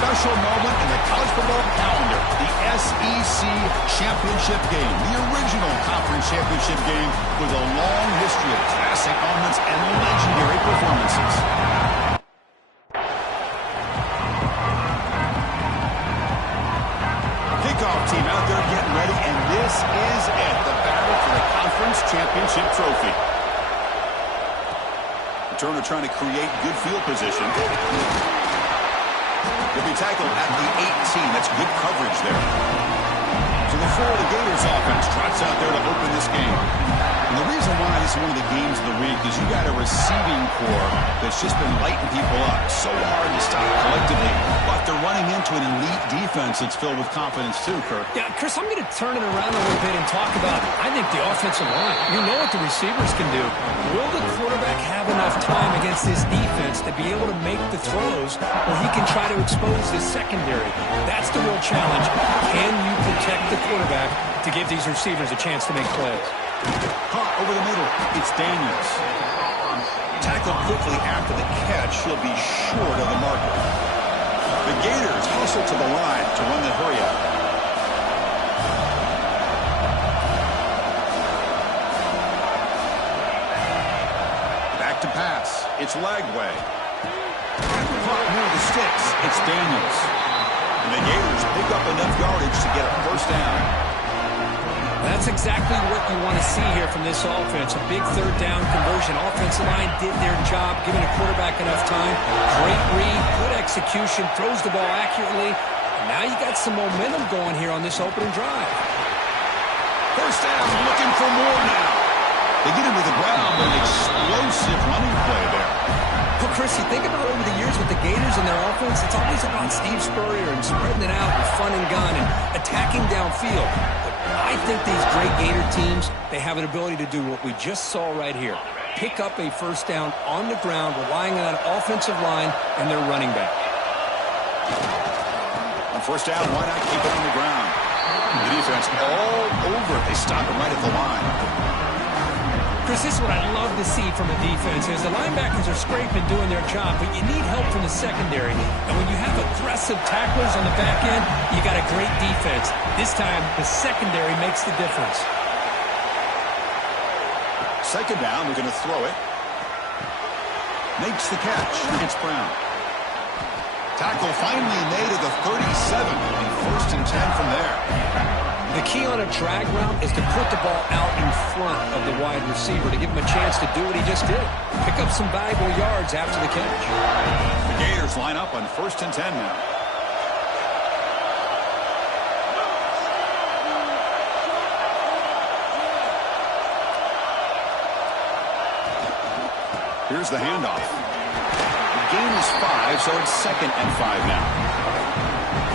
special moment in the college football calendar, the SEC Championship game, the original conference championship game with a long history of classic moments and legendary performances. Kickoff team out there getting ready, and this is it, the battle for the conference championship trophy. Turner trying to create good field position. He'll be tackled at the 18. That's good coverage there. So the Florida Gators offense trots out there to open this game. And the reason why this is one of the games of the week is you got a receiving corps that's just been lighting people up. So hard to stop collectively. But they're running into an elite defense that's filled with confidence too, Kirk. Yeah, Chris, I'm going to turn it around a little bit and talk about, I think, the offensive line. You know what the receivers can do. Will the quarterback have enough time against this defense to be able to make the throws where he can try to expose this secondary? That's the real challenge. Can you protect the quarterback to give these receivers a chance to make plays? Caught over the middle. It's Daniels. Tackled quickly after the catch. He'll be short of the marker. The Gators hustle to the line to run the hurry up. Back to pass. It's Lagway. Caught near the sticks. It's Daniels. And the Gators pick up enough yardage to get a first down. That's exactly what you want to see here from this offense. A big third down conversion. Offensive line did their job, giving a quarterback enough time. Great read, good execution, throws the ball accurately. And now you got some momentum going here on this opening drive. First down, looking for more now. They get him to the ground, but an explosive running play there. Well, Chris, you think about over the years with the Gators and their offense, it's always about Steve Spurrier and spreading it out and fun and gun and attacking downfield. I think these great Gator teams, they have an ability to do what we just saw right here. Pick up a first down on the ground, relying on that offensive line and their running back. On first down, why not keep it on the ground? The defense all over it. They stop it right at the line. Chris, this is what I love to see from a defense is the linebackers are scraping, doing their job, but you need help from the secondary. And when you have aggressive tacklers on the back end, you got a great defense. This time, the secondary makes the difference. Second down, we're going to throw it. Makes the catch. It's Brown. Tackle finally made at the 37. And first and 10 from there. The key on a drag route is to put the ball out in front of the wide receiver to give him a chance to do what he just did. Pick up some valuable yards after the catch. The Gators line up on first and 10 now. Here's the handoff. The gain is 5, so it's second and 5 now.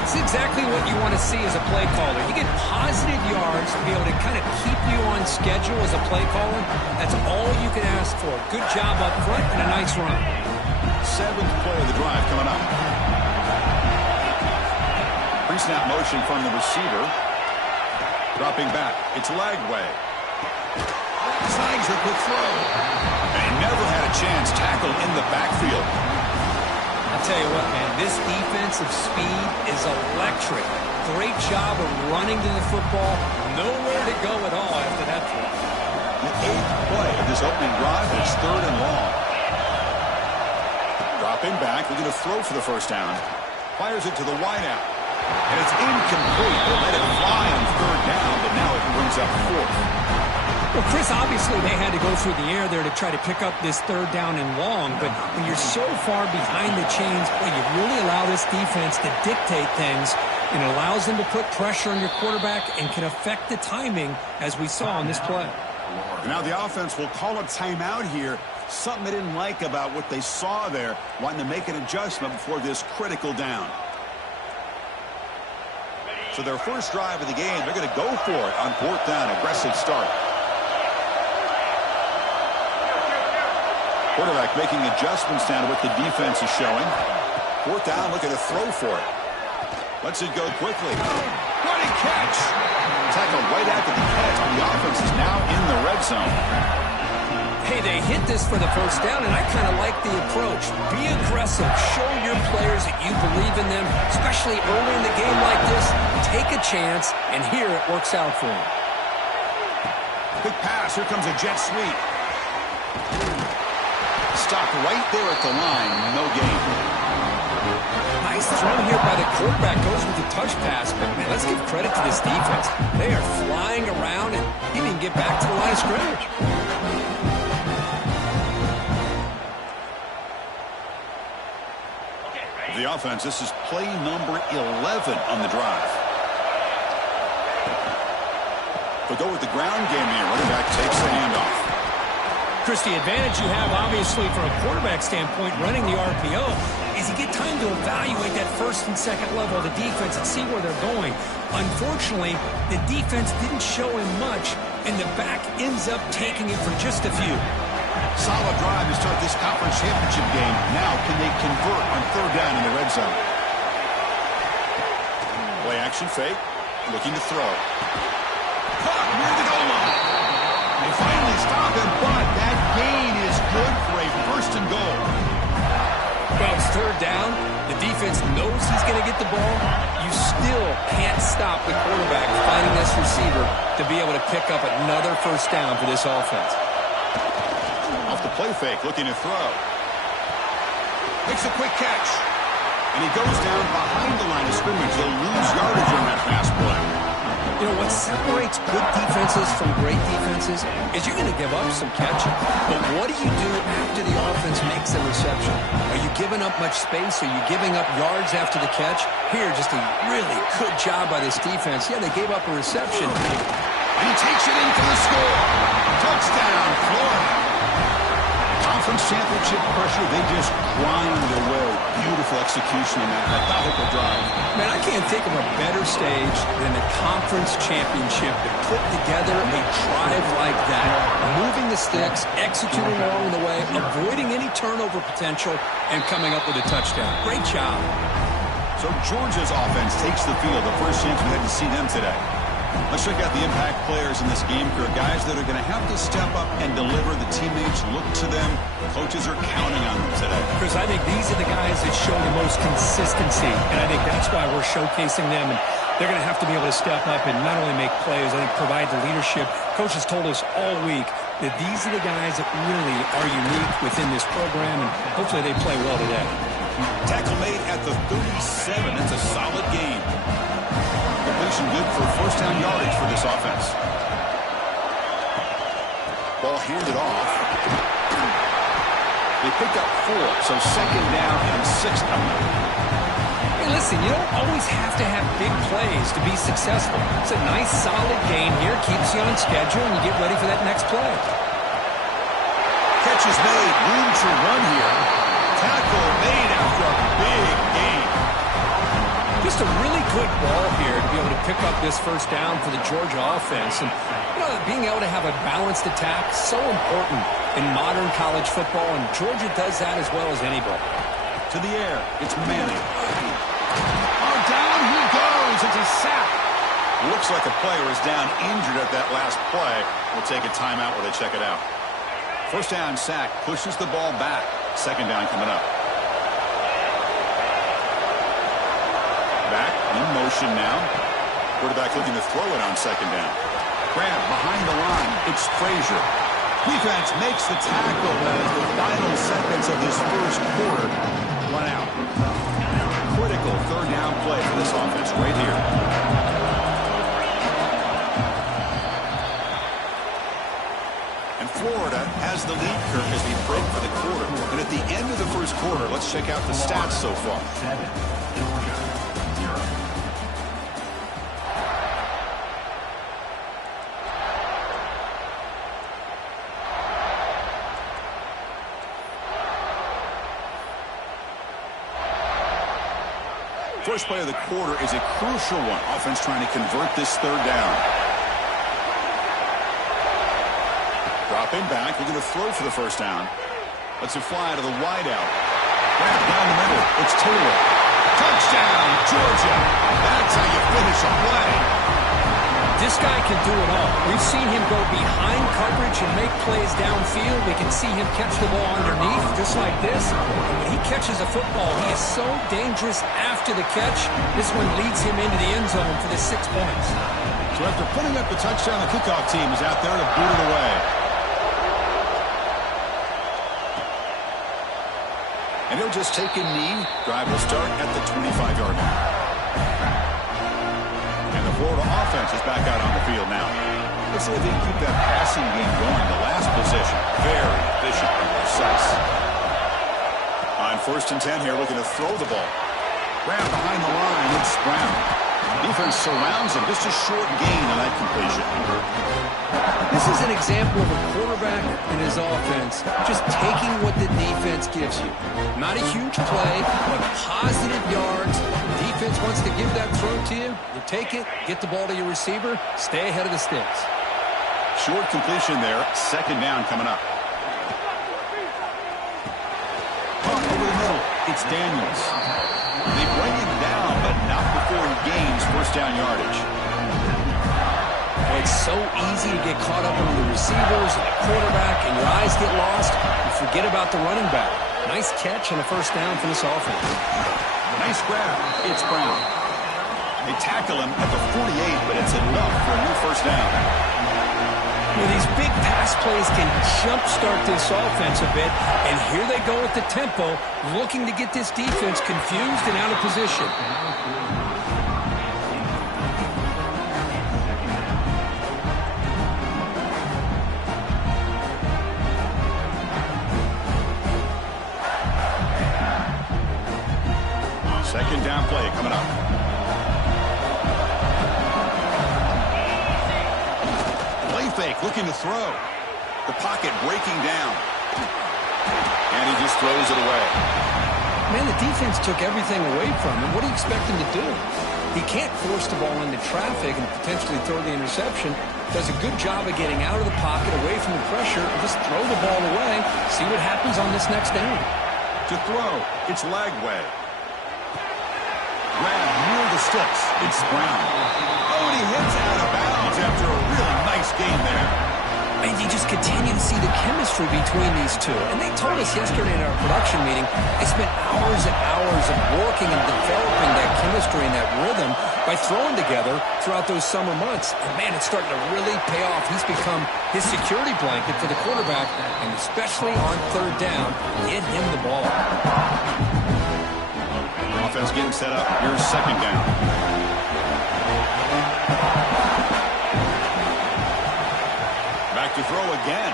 It's exactly what you want to see as a play caller. You get positive yards to be able to kind of keep you on schedule as a play caller. That's all you can ask for. Good job up front and a nice run. Seventh play of the drive coming up. Pre-snap motion from the receiver. Dropping back. It's Lagway. Snags a quick throw. And he never had a chance tackled in the backfield. I'll tell you what, man, this defensive speed is electric. Great job of running to the football. Nowhere to go at all after that throw. The 8th play of this opening drive is third and long. Dropping back, we're going to throw for the first down. Fires it to the wideout. And it's incomplete. They let it fly on third down, but now it brings up fourth. Well, Chris, obviously they had to go through the air there to try to pick up this third down and long, but when you're so far behind the chains, boy, you really allow this defense to dictate things, and it allows them to put pressure on your quarterback and can affect the timing, as we saw on this play. Now the offense will call a timeout here. Something they didn't like about what they saw there, wanting to make an adjustment before this critical down. So their first drive of the game, they're going to go for it on fourth down. Aggressive start. Quarterback making adjustments down to what the defense is showing. Fourth down, looking to throw for it. Lets it go quickly. Running catch. Tackle right after the catch, but the offense is now in the red zone. Hey, they hit this for the first down, and I kind of like the approach. Be aggressive. Show your players that you believe in them, especially early in the game like this. Take a chance, and here it works out for them. Quick pass. Here comes a jet sweep. Stopped right there at the line. No gain. Nice throw here by the quarterback. Goes with the touch pass. But, man, let's give credit to this defense. They are flying around and didn't even get back to the line of scrimmage. The offense, this is play number 11 on the drive. They'll go with the ground game here. Running back takes the handoff. Chris, the advantage you have, obviously, from a quarterback standpoint, running the RPO, is you get time to evaluate that first and second level of the defense and see where they're going. Unfortunately, the defense didn't show him much, and the back ends up taking it for just a few. Solid drive to start this conference championship game. Now, can they convert on third down in the red zone? Play action fake. Looking to throw. Caught near the goal line. They finally stop him, but that gain is good for a first and goal. Well, it's third down. The defense knows he's going to get the ball. You still can't stop the quarterback finding this receiver to be able to pick up another first down for this offense. Off the play fake, looking to throw. Makes a quick catch. And he goes down behind the line of scrimmage. They'll lose yardage on that pass play. You know, what separates good defenses from great defenses is you're going to give up some catching. But what do you do after the offense makes a reception? Are you giving up much space? Are you giving up yards after the catch? Here, just a really good job by this defense. Yeah, they gave up a reception. And he takes it in for the score. Touchdown, Florida. Conference championship pressure, they just grind away. Beautiful execution on that methodical drive. Man, I can't think of a better stage than the conference championship to put together a drive like that. Moving the sticks, executing along the way, avoiding any turnover potential, and coming up with a touchdown. Great job. So Georgia's offense takes the field. The first chance we had to see them today. Let's check out the impact players in this game crew. Guys that are going to have to step up and deliver. The teammates look to them. Coaches are counting on them today. Chris, I think these are the guys that show the most consistency, and I think that's why we're showcasing them. And they're going to have to be able to step up and not only make plays, I think provide the leadership. Coach has told us all week that these are the guys that really are unique within this program, and hopefully they play well today. Tackle made at the 37. That's a solid game. Completion good for first down yardage for this offense. Ball handed off. They picked up 4, so second down and 6 coming up. Hey, listen, you don't always have to have big plays to be successful. It's a nice, solid gain here. Keeps you on schedule, and you get ready for that next play. Catch is made. Room to run here. Tackle made after a big gain. Just a really good ball here to be able to pick up this first down for the Georgia offense. And, you know, being able to have a balanced attack is so important in modern college football, and Georgia does that as well as anybody. To the air, it's Manning. Oh, down he goes. It's a sack. Looks like a player is down injured at that last play. We'll take a timeout while they check it out. First down sack pushes the ball back. Second down coming up. Back in motion now. Quarterback looking to throw it on second down. Grab behind the line. It's Frazier. Defense makes the tackle as the final seconds of this first quarter run out. Critical third down play for this offense right here. And Florida has the lead curve as we break for the quarter. And at the end of the first quarter, let's check out the stats so far. First play of the quarter is a crucial one. Offense trying to convert this third down. Drop in back. We're going to throw for the first down. Let's it fly to the wide out. Grab down the middle. It's Taylor. Touchdown, Georgia. That's how you finish a play. This guy can do it all. We've seen him go behind coverage and make plays downfield. We can see him catch the ball underneath, just like this. And when he catches a football, he is so dangerous after the catch. This one leads him into the end zone for the 6 points. So after putting up the touchdown, the kickoff team is out there to boot it away. And he'll just take a knee. Drive will start at the 25-yard line. And the Florida offense is back out on the field now. Let's see if they can keep that passing game going. The last possession, very efficient and precise. On 1st and 10 here, looking to throw the ball. Grab behind the line, it's Brown. Defense surrounds him, just a short gain on that completion. This is an example of a quarterback and his offense just taking what the defense gives you. Not a huge play, but positive yards. Defense wants to give that throw to you. You take it, get the ball to your receiver, stay ahead of the sticks. Short completion there, 2nd down coming up. Over the middle, it's Daniels. They bring him down, but not before he gains 1st down yardage. It's so easy to get caught up on the receivers and the quarterback, and your eyes get lost. You forget about the running back. Nice catch and a 1st down for this offense. Nice grab. It's Brown. They tackle him at the 48, but it's enough for a new 1st down. These big pass plays can jumpstart this offense a bit, and here they go at the tempo, looking to get this defense confused and out of position. Second down play coming up. Fake, looking to throw. The pocket breaking down. And he just throws it away. Man, the defense took everything away from him. What do you expect him to do? He can't force the ball into traffic and potentially throw the interception. Does a good job of getting out of the pocket, away from the pressure, and just throw the ball away. See what happens on this next down. To throw, it's Lagway. Grab near the sticks. It's Brown. Oh, and he hits out of bounds after a really nice game there. And you just continue to see the chemistry between these two. And they told us yesterday in our production meeting, they spent hours and hours of working and developing that chemistry and that rhythm by throwing together throughout those summer months. And, man, it's starting to really pay off. He's become his security blanket for the quarterback, and especially on 3rd down, get him the ball. Offense getting set up. Here's 2nd down. Back to throw again.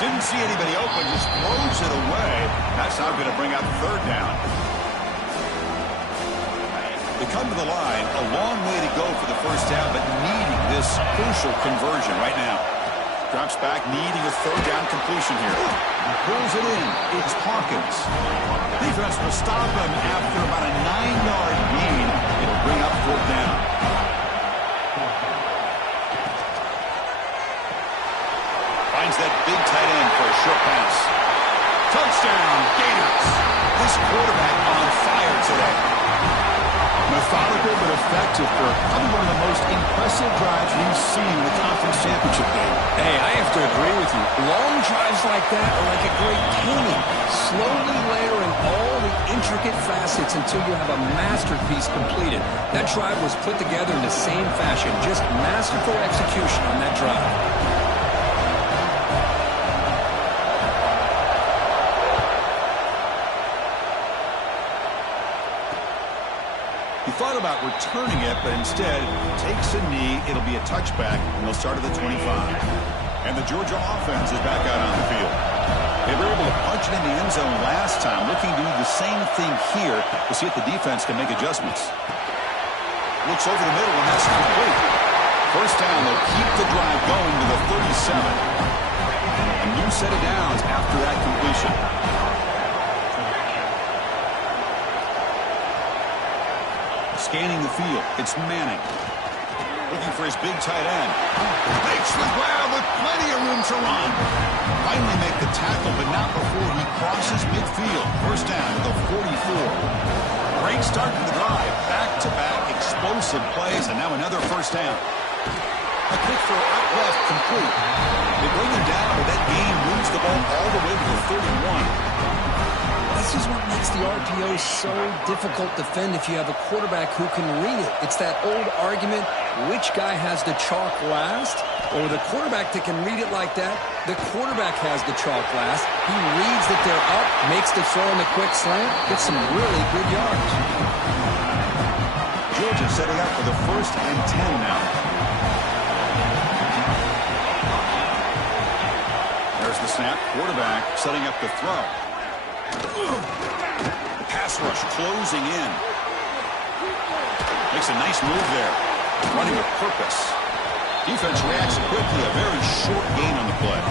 Didn't see anybody open, just throws it away. That's now going to bring up 3rd down. They come to the line, a long way to go for the 1st down, but needing this crucial conversion right now. Drops back, needing a 3rd down completion here. Pulls it in. It's Hawkins. Defense will stop him after about a 9-yard gain. It'll bring up 4th down. Finds that big tight end for a short pass. Touchdown, Gators. This quarterback on fire today. Methodical but effective for probably one of the most impressive drives we've seen in the conference championship game. Hey, I have to agree with you. Long drives like that are like a great painting. Slowly layering all the intricate facets until you have a masterpiece completed. That drive was put together in the same fashion. Just masterful execution on that drive. He thought about returning it, but instead takes a knee. It'll be a touchback, and they'll start at the 25. And the Georgia offense is back out on the field. They were able to punch it in the end zone last time, looking to do the same thing here to see if the defense can make adjustments. Looks over the middle, and that's complete. 1st down, they'll keep the drive going to the 37. A new set of downs after that completion. Scanning the field, it's Manning. Looking for his big tight end. Makes the grab with plenty of room to run. Finally make the tackle, but not before he crosses midfield. 1st down to the 44. Great start to the drive. Back-to-back explosive plays, and now another first down. A kick for out left, complete. They bring him down, but that game moves the ball all the way to the 31. This is what makes the RPO so difficult to defend if you have a quarterback who can read it. It's that old argument, which guy has the chalk last? Or the quarterback that can read it like that, the quarterback has the chalk last. He reads that they're up, makes the throw in the quick slant, gets some really good yards. Georgia setting up for the 1st and 10 now. There's the snap. Quarterback setting up the throw. The pass rush closing in. Makes a nice move there. Running with purpose. Defense reacts quickly. A very short gain on the play.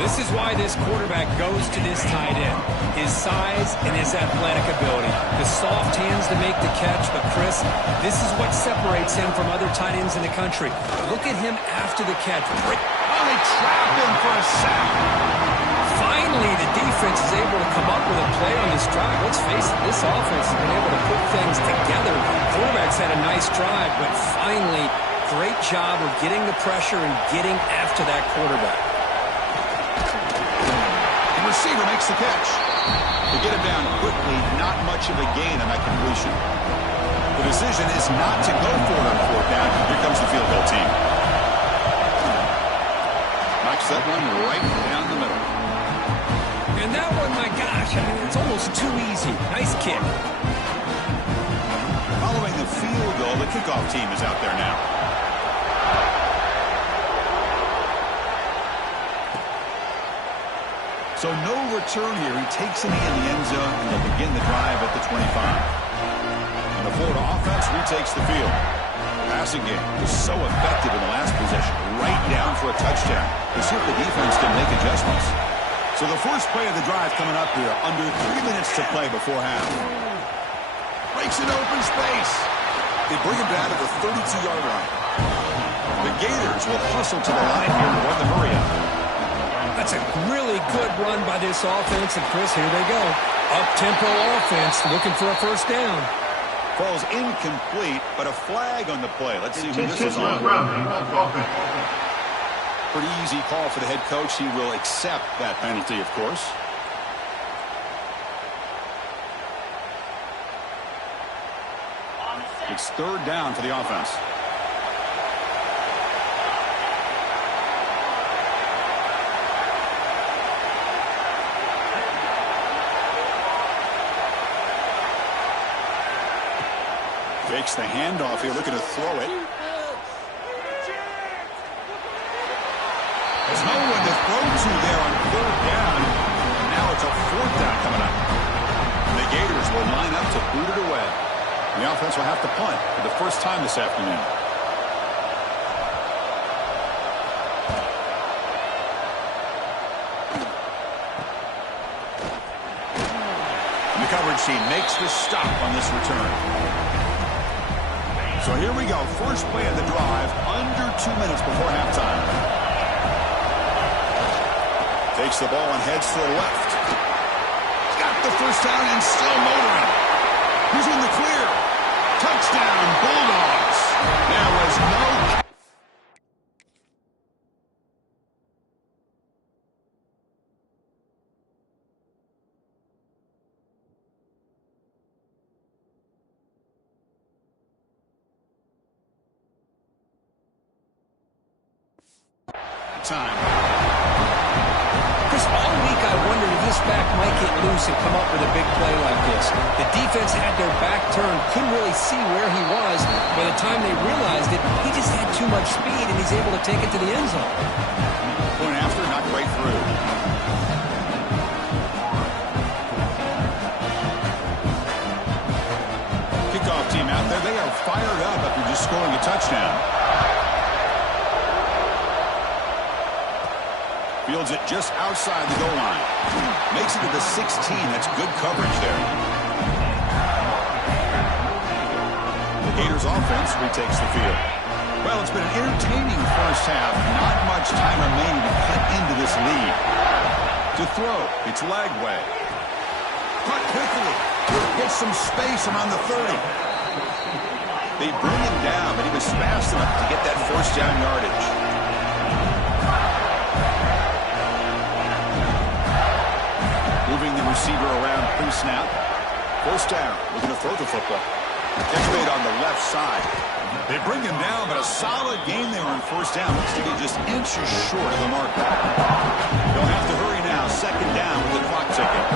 This is why this quarterback goes to this tight end. His size and his athletic ability. The soft hands to make the catch, but Chris, this is what separates him from other tight ends in the country. Look at him after the catch. Oh, they trap him for a sack. Finally, the defense is able to come up with a play on this drive. Let's face it, this offense has been able to put things together. Quarterback's had a nice drive, but finally, great job of getting the pressure and getting after that quarterback. The receiver makes the catch. To get him down quickly, not much of a gain on that completion. The decision is not to go for it on 4th down. Here comes the field goal team. Knocks that one right down the middle. And that one, my gosh, I mean, it's almost too easy. Nice kick. Following the field goal, the kickoff team is out there now. So no return here. He takes it in the end zone, and they'll begin the drive at the 25. And the Florida offense retakes the field. The passing game was so effective in the last possession, right down for a touchdown. Let's see if the defense can make adjustments. So the first play of the drive coming up here, under 3 minutes to play before half. Breaks an open space. They bring him down to the 32-yard line. The Gators will hustle to the line here to run the hurry up. That's a really good run by this offense, and Chris, here they go. Up-tempo offense, looking for a first down. Falls incomplete, but a flag on the play. Let's see who this is on. Pretty easy call for the head coach. He will accept that penalty, of course. It's 3rd down for the offense. Takes the handoff here, looking to throw it. There's no one to throw to there on 3rd down. And now it's a 4th down coming up. And the Gators will line up to boot it away. And the offense will have to punt for the first time this afternoon. And the coverage team makes the stop on this return. So here we go. First play of the drive, under 2 minutes before halftime. Takes the ball and heads to the left. Got the first down and still motoring. He's in the clear. Touchdown, Bulldogs. There was no... time. Chris, all week I wondered if this back might get loose and come up with a big play like this. The defense had their back turned, couldn't really see where he was. By the time they realized it, he just had too much speed, and he's able to take it to the end zone. Point after, not right through. Kickoff team out there, they are fired up after just scoring a touchdown. Fields it just outside the goal line. Makes it to the 16. That's good coverage there. The Gators offense retakes the field. Well, it's been an entertaining first half. Not much time remaining to cut into this lead. To throw, it's Lagway. Cut quickly. Gets some space around the 30. They bring him down, but he was fast enough to get that first down yardage. Moving the receiver around pre-snap. First down, looking to throw the football. Catch made on the left side. They bring him down, but a solid gain there on first down. Looks to be just inches short of the marker. They'll have to hurry now. Second down with the clock ticking.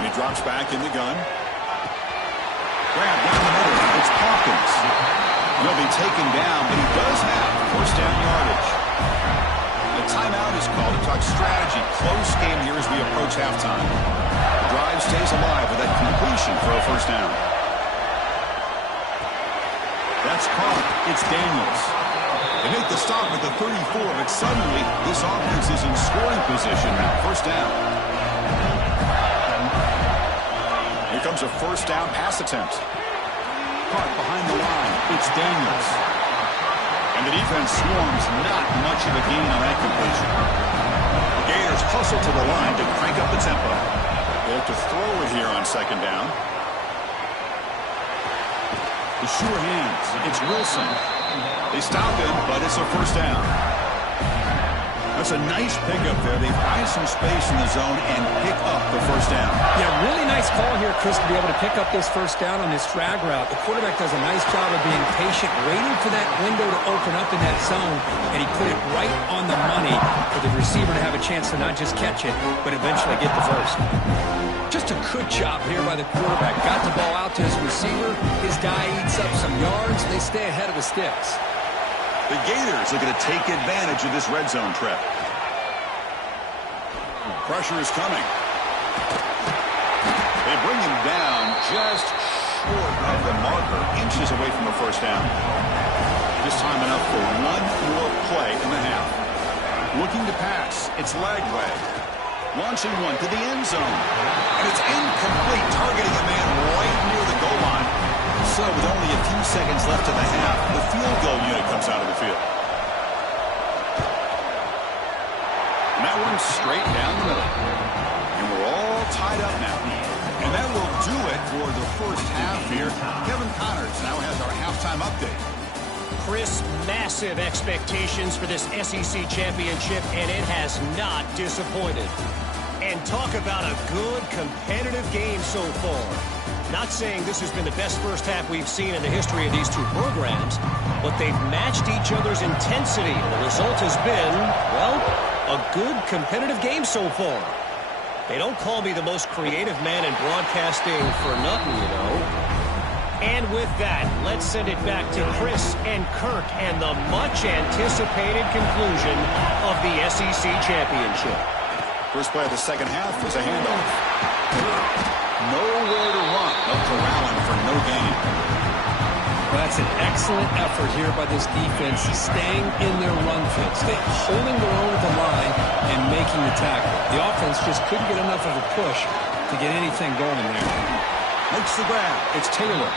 And he drops back in the gun. Grab down the middle. It's Hawkins. He'll be taken down, but he does have first down yardage. A timeout is called to talk strategy. Close game here as we approach halftime. The drive stays alive with that completion for a first down. That's caught. It's Daniels. They make the stop at the 34, but suddenly this offense is in scoring position now. First down. Here comes a first down pass attempt. Caught behind the line. It's Daniels. And the defense swarms, not much of a gain on that completion. The Gators hustle to the line to crank up the tempo. They have to throw it here on second down. The sure hands. It's Wilson. They stop him, but it's a first down. That's a nice pickup there. They find some space in the zone and pick up the first down. Yeah, really nice call here, Chris, to be able to pick up this first down on this drag route. The quarterback does a nice job of being patient, waiting for that window to open up in that zone, and he put it right on the money for the receiver to have a chance to not just catch it, but eventually get the first. Just a good job here by the quarterback. Got the ball out to his receiver. His guy eats up some yards. They stay ahead of the sticks. The Gators are going to take advantage of this red zone trap. Pressure is coming. They bring him down just short of the marker, inches away from a first down. This time enough for one more play in the half. Looking to pass. It's Lagway. Launching one to the end zone. And it's incomplete, targeting a man right near the goal line. So with only a few seconds left in the half, the field goal unit comes out of the field. And that one's straight down the middle. And we're all tied up now. And that will do it for the first half here. Kevin Connors now has our halftime update. Chris, massive expectations for this SEC championship, and it has not disappointed. And talk about a good competitive game so far. Not saying this has been the best first half we've seen in the history of these two programs, but they've matched each other's intensity, and the result has been, well, a good competitive game so far. They don't call me the most creative man in broadcasting for nothing, you know. And with that, let's send it back to Chris and Kirk and the much-anticipated conclusion of the SEC championship. First play of the second half was a handoff. Nowhere to run. Up to Allen for no gain. Well, that's an excellent effort here by this defense, staying in their run fits, holding their own at the line and making the tackle. The offense just couldn't get enough of a push to get anything going there. Makes the grab. It's Taylor.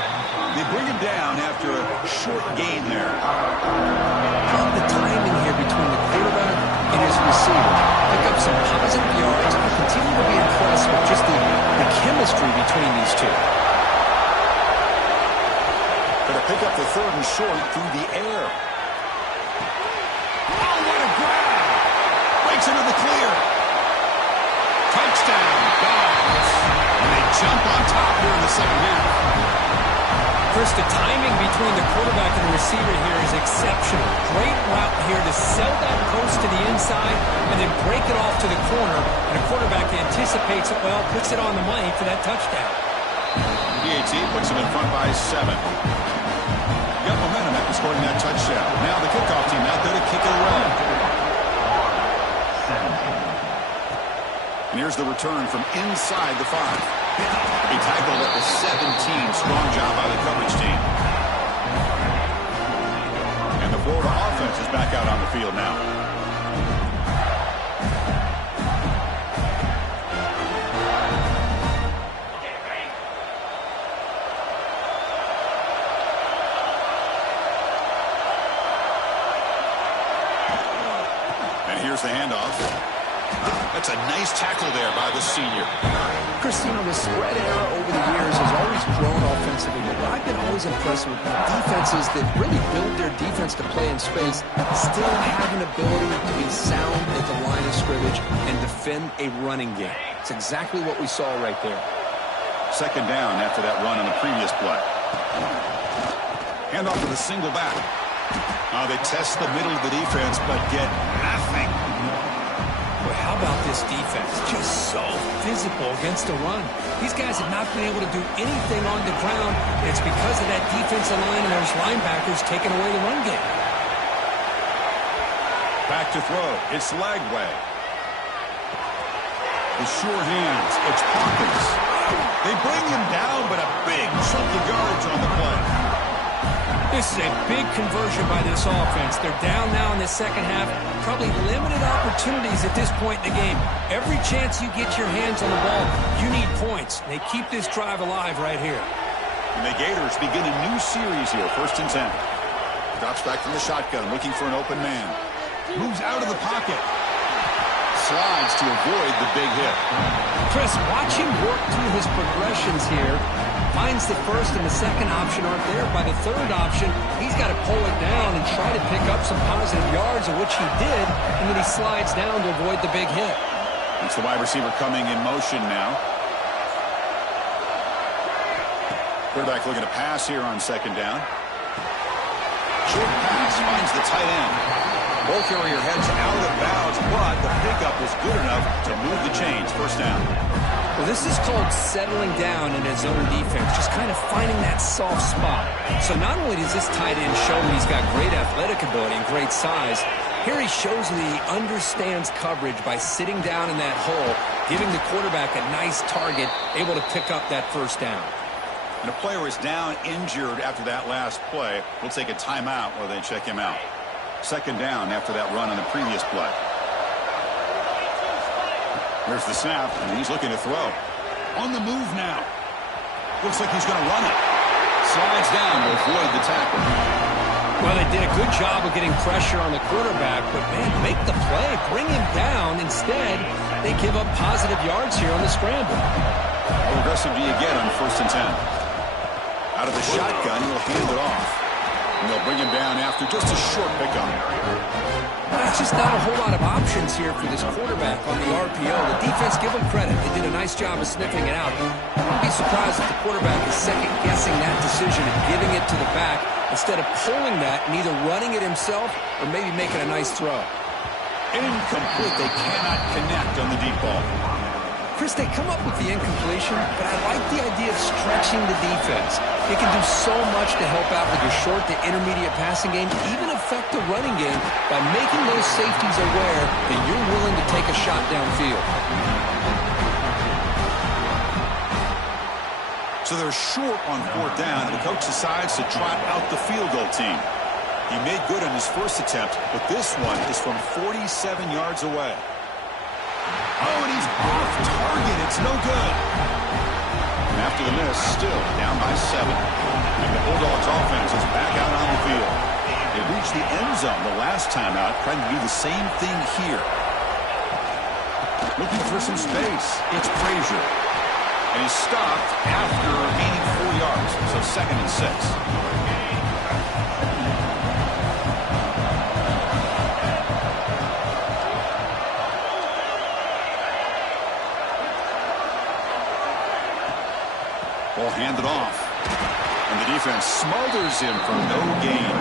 They bring him down after a short gain there. Love the timing here between the quarterback and his receiver. Pick up some positive yards. I continue to be impressed with just the chemistry between these two. Going to pick up the third and short through the air. Oh, what a grab! Breaks into the clear. Touchdown, Dogs. And they jump on top here in the second half. First, the timing between the quarterback and the receiver here is exceptional. Great route here to sell that post to the inside and then break it off to the corner. And the quarterback anticipates it well, puts it on the money for that touchdown. PAT puts him in front by 7. Got momentum after scoring that touchdown. Now the kickoff team out there to kick it away. And here's the return from inside the 5. He tackled at the 17. Strong job by the coverage team. And the Florida offense is back out on the field now. And here's the handoff. That's a nice tackle there by the senior. Chris, the spread era over the years has always grown offensively, but I've been always impressed with defenses that really build their defense to play in space, still have an ability to be sound at the line of scrimmage and defend a running game. It's exactly what we saw right there. Second down after that run on the previous play. Handoff with a single back. They test the middle of the defense, but get nothing. Well, how about this defense? Just so physical against the run. These guys have not been able to do anything on the ground. It's because of that defensive line and those linebackers taking away the run game. Back to throw. It's Lagway. The sure hands. It's Hawkins. They bring him down, but a big chunk of yards on the play. This is a big conversion by this offense. They're down now in the second half. Probably limited opportunities at this point in the game. Every chance you get your hands on the ball, you need points. They keep this drive alive right here. And the Gators begin a new series here, 1st and 10. Drops back from the shotgun, looking for an open man. Moves out of the pocket. Slides to avoid the big hit. Chris, watch him work through his progressions here. Finds the first and the second option aren't there. By the third option, he's got to pull it down and try to pick up some positive yards, of which he did, and then he slides down to avoid the big hit. It's the wide receiver coming in motion now. Quarterback looking to pass here on second down. Short pass finds the tight end. Ball carrier heads out of bounds, but the pickup was good enough to move the chains. First down. Well, this is called settling down in his own defense, just kind of finding that soft spot. So not only does this tight end show that he's got great athletic ability and great size, here he shows that he understands coverage by sitting down in that hole, giving the quarterback a nice target, able to pick up that first down. And a player is down injured after that last play. We'll take a timeout while they check him out. Second down after that run on the previous play. Here's the snap, and he's looking to throw. On the move now. Looks like he's going to run it. Slides down to avoid the tackle. Well, they did a good job of getting pressure on the quarterback, but, man, make the play. Bring him down. Instead, they give up positive yards here on the scramble. How aggressive do you get on 1st and 10? Out of the shotgun, he'll hand it off. And they'll bring him down after just a short pickup. That's just not a whole lot of options here for this quarterback on the RPO. The defense, give them credit. They did a nice job of sniffing it out. I wouldn't be surprised if the quarterback is second-guessing that decision and giving it to the back instead of pulling that and either running it himself or maybe making a nice throw. Incomplete. They cannot connect on the deep ball. Chris, they come up with the incompletion, but I like the idea of stretching the defense. It can do so much to help out with your short to intermediate passing game, even affect the running game by making those safeties aware that you're willing to take a shot downfield. So they're short on 4th down, and the coach decides to trot out the field goal team. He made good on his first attempt, but this one is from 47 yards away. Oh, and he's off target. It's no good. And after the miss, still down by 7. And the Bulldogs offense is back out on the field. They reached the end zone the last time out, trying to do the same thing here. Looking for some space. It's Frazier. And he's stopped after gaining 4 yards. So 2nd and 6. Ball handed off. And the defense smothers him for no gain.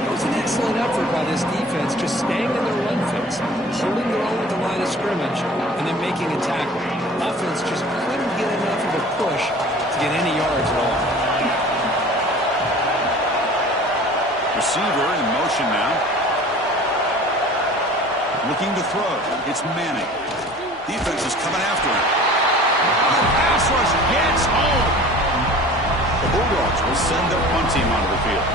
It was an excellent effort by this defense, just staying in their run fence, holding their own at the line of scrimmage, and then making a tackle. Offense just couldn't get enough of a push to get any yards at all. Receiver in motion now. Looking to throw. It's Manning. Defense is coming after him. The pass rush gets home. The Bulldogs will send their punt team onto the field.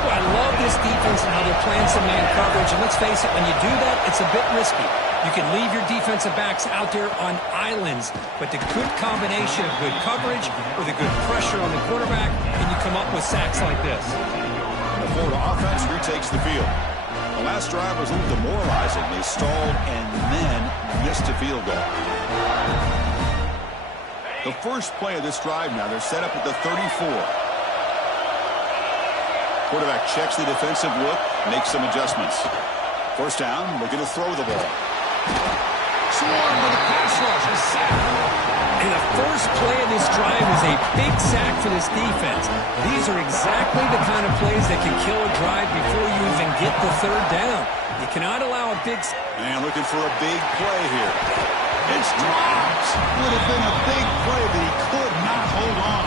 Well, I love this defense and how they're playing some man coverage. And let's face it, when you do that, it's a bit risky. You can leave your defensive backs out there on islands, but the good combination of good coverage with a good pressure on the quarterback, and you come up with sacks like this. The Florida offense retakes the field. The last drive was a little demoralizing. They stalled and then missed a field goal. The first play of this drive now, they're set up at the 34. Quarterback checks the defensive look, makes some adjustments. First down, looking to throw the ball. Swarmed with a pass rush, a sack. And the first play of this drive is a big sack for this defense. These are exactly the kind of plays that can kill a drive before you even get the third down. You cannot allow a big... And looking for a big play here. It's dropped. Would have been a big play, but he could not hold on.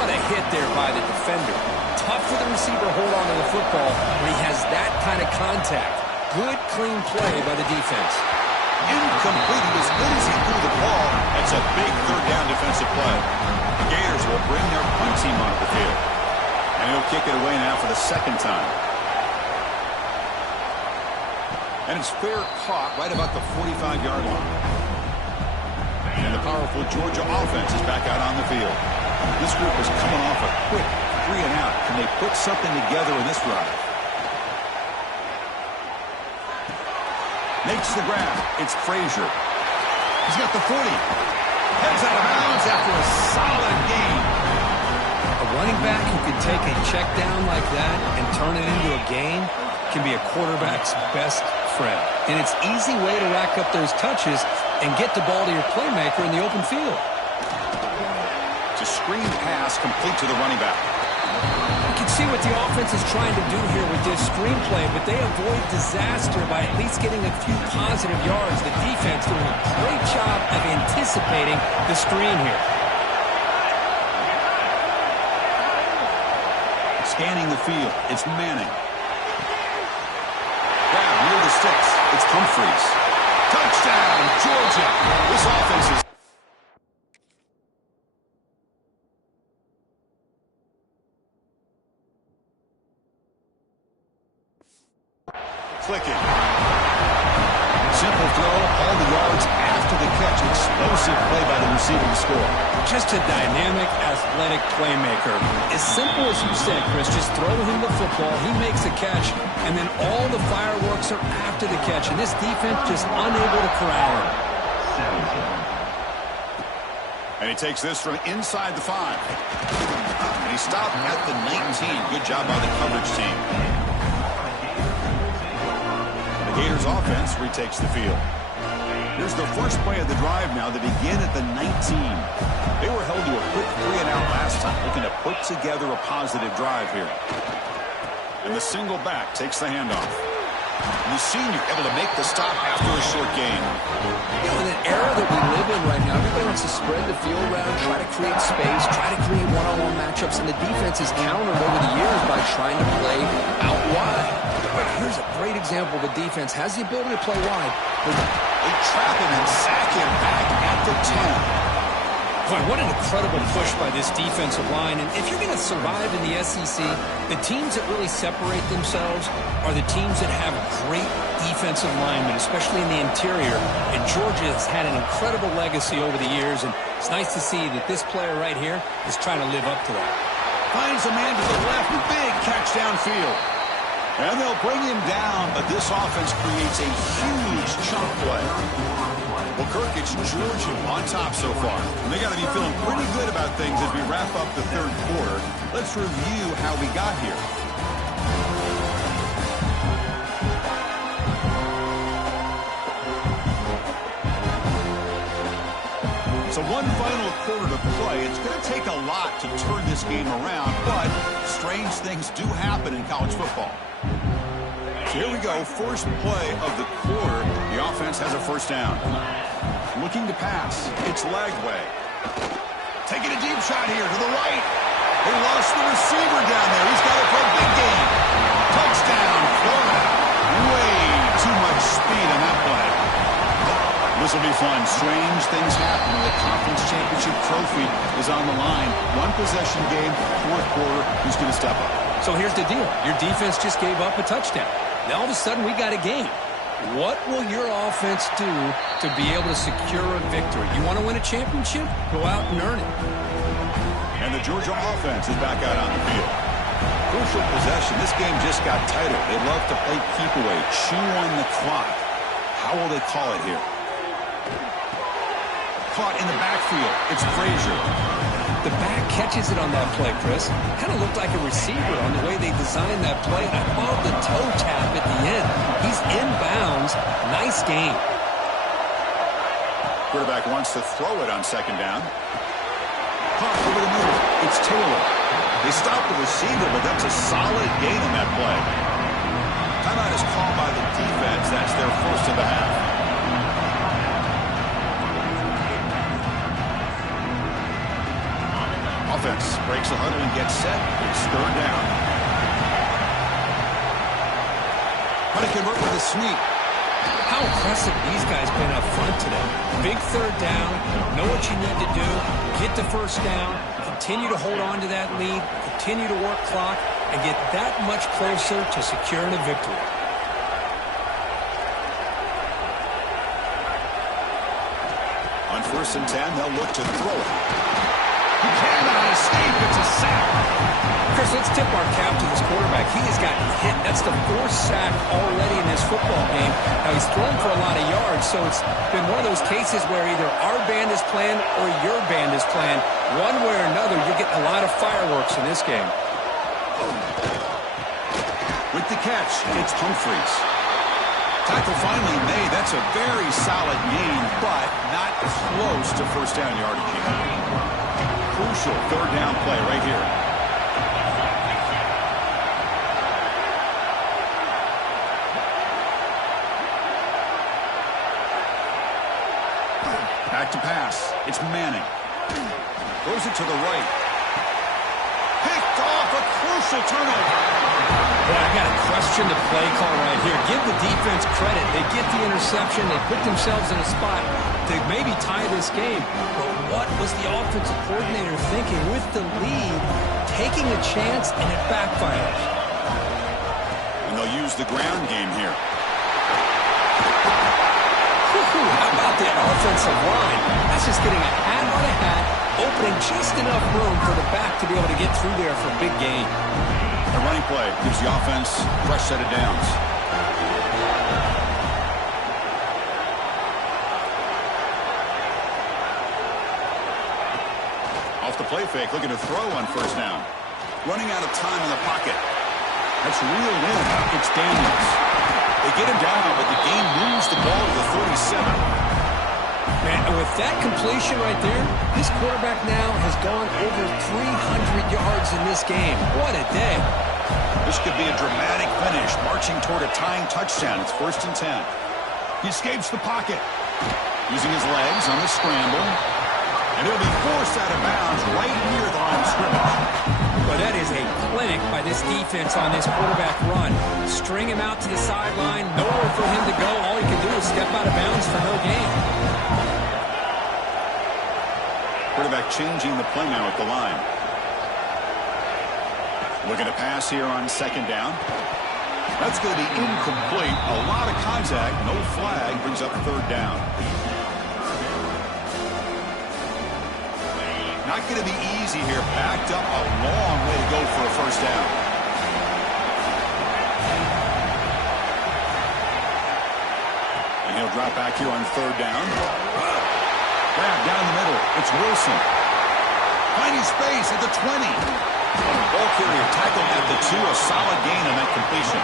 What a hit there by the defender. Tough for the receiver to hold on to the football when he has that kind of contact. Good, clean play by the defense. Incomplete. As good as he threw the ball, that's a big third down defensive play. The Gators will bring their punt team onto the field. And he'll kick it away now for the second time. And it's fair caught right about the 45-yard line. And the powerful Georgia offense is back out on the field. This group is coming off a quick 3 and out. Can they put something together in this drive? Makes the grab. It's Frazier. He's got the 40. Heads out of bounds after a solid gain. A running back who can take a check down like that and turn it into a gain can be a quarterback's best friend. And it's an easy way to rack up those touches and get the ball to your playmaker in the open field. It's a screen pass complete to the running back. You can see what the offense is trying to do here with this screenplay, but they avoid disaster by at least getting a few positive yards. The defense doing a great job of anticipating the screen here. Scanning the field, it's Manning. Grab near the sticks, it's Humphreys. Touchdown, Georgia. This offense is clicking. Simple throw, all the yards after the catch. Explosive play by the receiver to score. Just a dynamic, athletic playmaker. As simple as you said, Chris, just throw him the football, he makes a catch, and then all the fireworks are after the catch. And this defense just unable to corral him. And he takes this from inside the 5. And he stopped at the 19. Good job by the coverage team. Gators offense retakes the field. Here's the first play of the drive now. They begin at the 19. They were held to a quick 3 and out last time, looking to put together a positive drive here. And the single back takes the handoff. And the senior able to make the stop after a short gain. You know, in an era that we live in right now, everybody wants to spread the field around, try to create space, try to create one-on-one matchups, and the defense is countered over the years by trying to play out wide. But here's a great example of a defense has the ability to play wide. They trap him and sack him back at the 10. Boy, what an incredible push by this defensive line. And if you're going to survive in the SEC, the teams that really separate themselves are the teams that have great defensive linemen, especially in the interior. And Georgia has had an incredible legacy over the years, and it's nice to see that this player right here is trying to live up to that. Finds a man to the left, big catch downfield. And they'll bring him down, but this offense creates a huge chunk play. Well, Kirk, it's Georgia on top so far. And they got to be feeling pretty good about things as we wrap up the third quarter. Let's review how we got here. So one final quarter to play. It's going to take a lot to turn this game around, but strange things do happen in college football. So here we go, first play of the quarter. The offense has a first down. Looking to pass. It's Lagway. Taking a deep shot here to the right. They lost the receiver down there. He's got it for a big game. Touchdown, Florida. Way too much speed on that play. This will be fun. Strange things happen when the conference championship trophy is on the line. One possession game, fourth quarter. Who's going to step up? So here's the deal. Your defense just gave up a touchdown. Now all of a sudden we got a game. What will your offense do to be able to secure a victory? You want to win a championship? Go out and earn it. And the Georgia offense is back out on the field. crucial possession. This game just got tighter. They love to play keep away, chew on the clock. How will they call it here? Caught in the backfield. It's Frazier. The back catches it on that play, Chris. Kind of looked like a receiver on the way they designed that play. And I love the toe tap at the end. He's inbounds. Nice game. Quarterback wants to throw it on second down. Caught over the middle. It's Taylor. They stopped the receiver, but that's a solid gain on that play. Timeout is called by the defense. That's their first of the half. Offense breaks the huddle and gets set. It's third down. Trying to convert with a sneak. How impressive these guys been up front today. Big third down. Know what you need to do. Get the first down. Continue to hold on to that lead. Continue to work clock. And get that much closer to securing a victory. On 1st and 10, they'll look to throw it. He cannot escape. It's a sack. Chris, let's tip our cap to this quarterback. He has gotten hit. That's the 4th sack already in this football game. Now, he's thrown for a lot of yards, so it's been one of those cases where either our band is playing or your band is playing. One way or another, you're getting a lot of fireworks in this game. With the catch, it's Humphries. Tackle finally made. That's a very solid gain, but not close to first down yardage yet. Crucial third down play right here. Back to pass. It's Manning. Throws it to the right. Picked off, a crucial turnover. Boy, I got to question the play call right here. Give the defense credit. They get the interception. They put themselves in a spot to maybe tie this game. But what was the offensive coordinator thinking with the lead, taking a chance, and it backfires? And they'll use the ground game here. How about that offensive line? That's just getting a hat on a hat, opening just enough room for the back to be able to get through there for a big gain. The running play gives the offense a fresh set of downs. Off the play fake, looking to throw on first down. Running out of time in the pocket. That's reeled in. It's Daniels. They get him down, but the game moves the ball to the 37. Man, and with that completion right there, this quarterback now has gone over 300 yards in this game. What a day. This could be a dramatic finish, marching toward a tying touchdown. It's 1st and 10. He escapes the pocket, using his legs on the scramble. And he'll be forced out of bounds right near the line of scrimmage. But that is a clinic by this defense on this quarterback run. String him out to the sideline, nowhere for him to go. All he can do is step out of bounds for no gain. Quarterback changing the play now at the line. Looking to pass here on second down. That's going to be incomplete. A lot of contact, no flag, brings up third down. Not going to be easy here. Backed up a long way to go for a first down. And he'll drop back here on third down. Grab down the middle. It's Wilson. Finding space at the 20. Ball carrier tackled at the 2. A solid gain on that completion.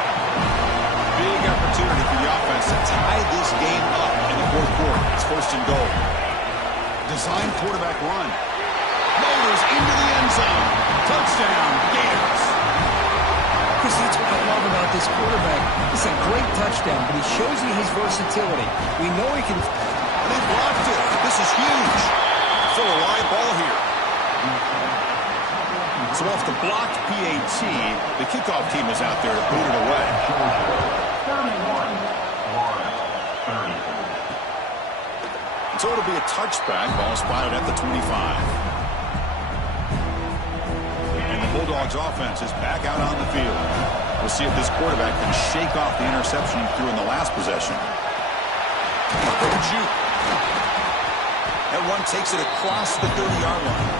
Big opportunity for the offense to tie this game up in the 4th quarter. It's 1st and goal. Design quarterback run. Motors into the end zone. Touchdown, Gators. Chris, that's what I love about this quarterback. It's a great touchdown, but he shows you his versatility. We know he can... And they blocked it. This is huge. So a live ball here. So off the blocked PAT, the kickoff team is out there to boot it away. 31-30. So it'll be a touchback. Ball spotted at the 25. Bulldogs offense is back out on the field. We'll see if this quarterback can shake off the interception he threw in the last possession. That run takes it across the 30-yard line.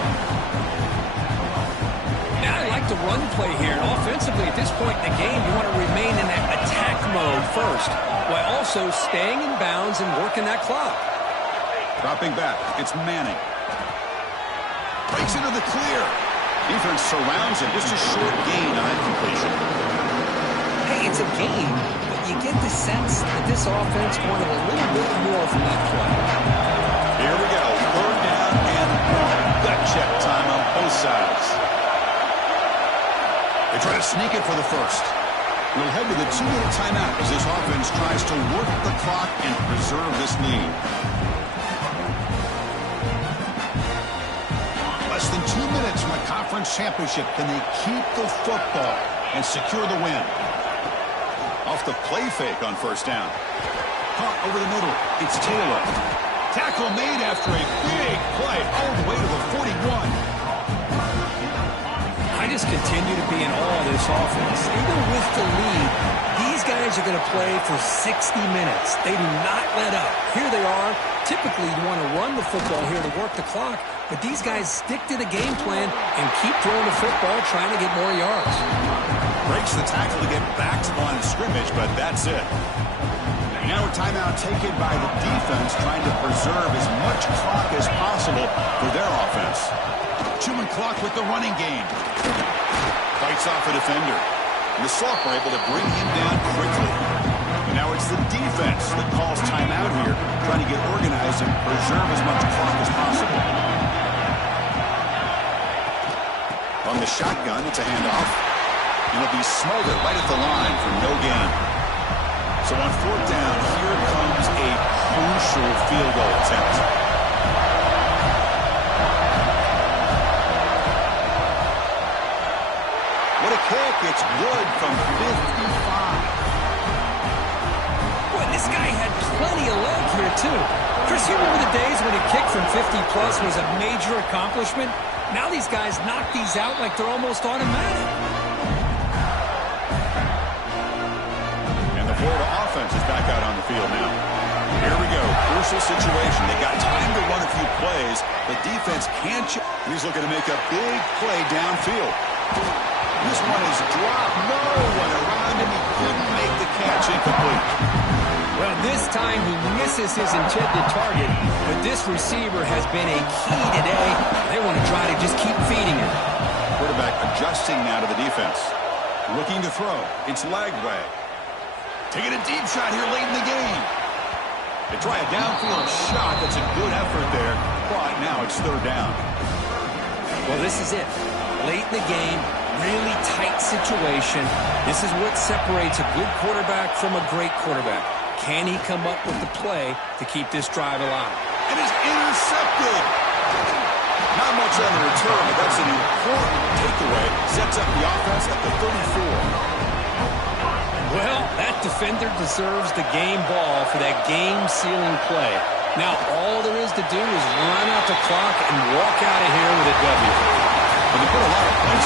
Now I like the run play here. And offensively, this point in the game, you want to remain in that attack mode first, while also staying in bounds and working that clock. Dropping back, it's Manning. Breaks into the clear. Defense surrounds him. Just a short gain on that completion. Hey, it's a game, but you get the sense that this offense wanted a little bit more from that play. Here we go. Third down and gut check time on both sides. They try to sneak it for the first. We'll head to the 2-minute timeout as this offense tries to work the clock and preserve this lead. Less than 2 minutes from a conference championship. Can they keep the football and secure the win? Off the play fake on first down. Caught over the middle. It's Taylor. Tackle made after a big play all the way to the 41. I just continue to be in awe of this offense. Even with the lead, these guys are going to play for 60 minutes. They do not let up. Here they are. Typically, you want to run the football here to work the clock, but these guys stick to the game plan and keep throwing the football, trying to get more yards. Breaks the tackle to get back to the line of scrimmage, but that's it. Now a timeout taken by the defense, trying to preserve as much clock as possible for their offense. 2-minute clock with the running game. Fights off a defender. And the Soft are able to bring him down quickly. And now it's the defense that calls timeout here, trying to get organized and preserve as much clock as possible. On the shotgun, it's a handoff. And it'll be smothered right at the line for no gain. So on fourth down, here comes a crucial field goal attempt. What a kick. It's good from 55. Boy, this guy had plenty of leg here, too. Chris, you remember the days when a kick from 50-plus was a major accomplishment? Now these guys knock these out like they're almost automatic. Florida offense is back out on the field now. Here we go. Crucial situation. They got time to run a few plays. The defense can't. He's looking to make a big play downfield. This one is dropped. No one around him. He couldn't make the catch. Incomplete. Well, this time he misses his intended target, but this receiver has been a key today. They want to try to just keep feeding him. Quarterback adjusting now to the defense. Looking to throw. It's Lagway. Taking a deep shot here late in the game. They try a downfield shot. That's a good effort there. But now it's third down. Well, this is it. Late in the game, really tight situation. This is what separates a good quarterback from a great quarterback. Can he come up with the play to keep this drive alive? It is intercepted. Not much on the return, but that's an important takeaway. Sets up the offense at the 34. Well, that defender deserves the game ball for that game-sealing play. Now, all there is to do is run out the clock and walk out of here with a W. When they put a lot of points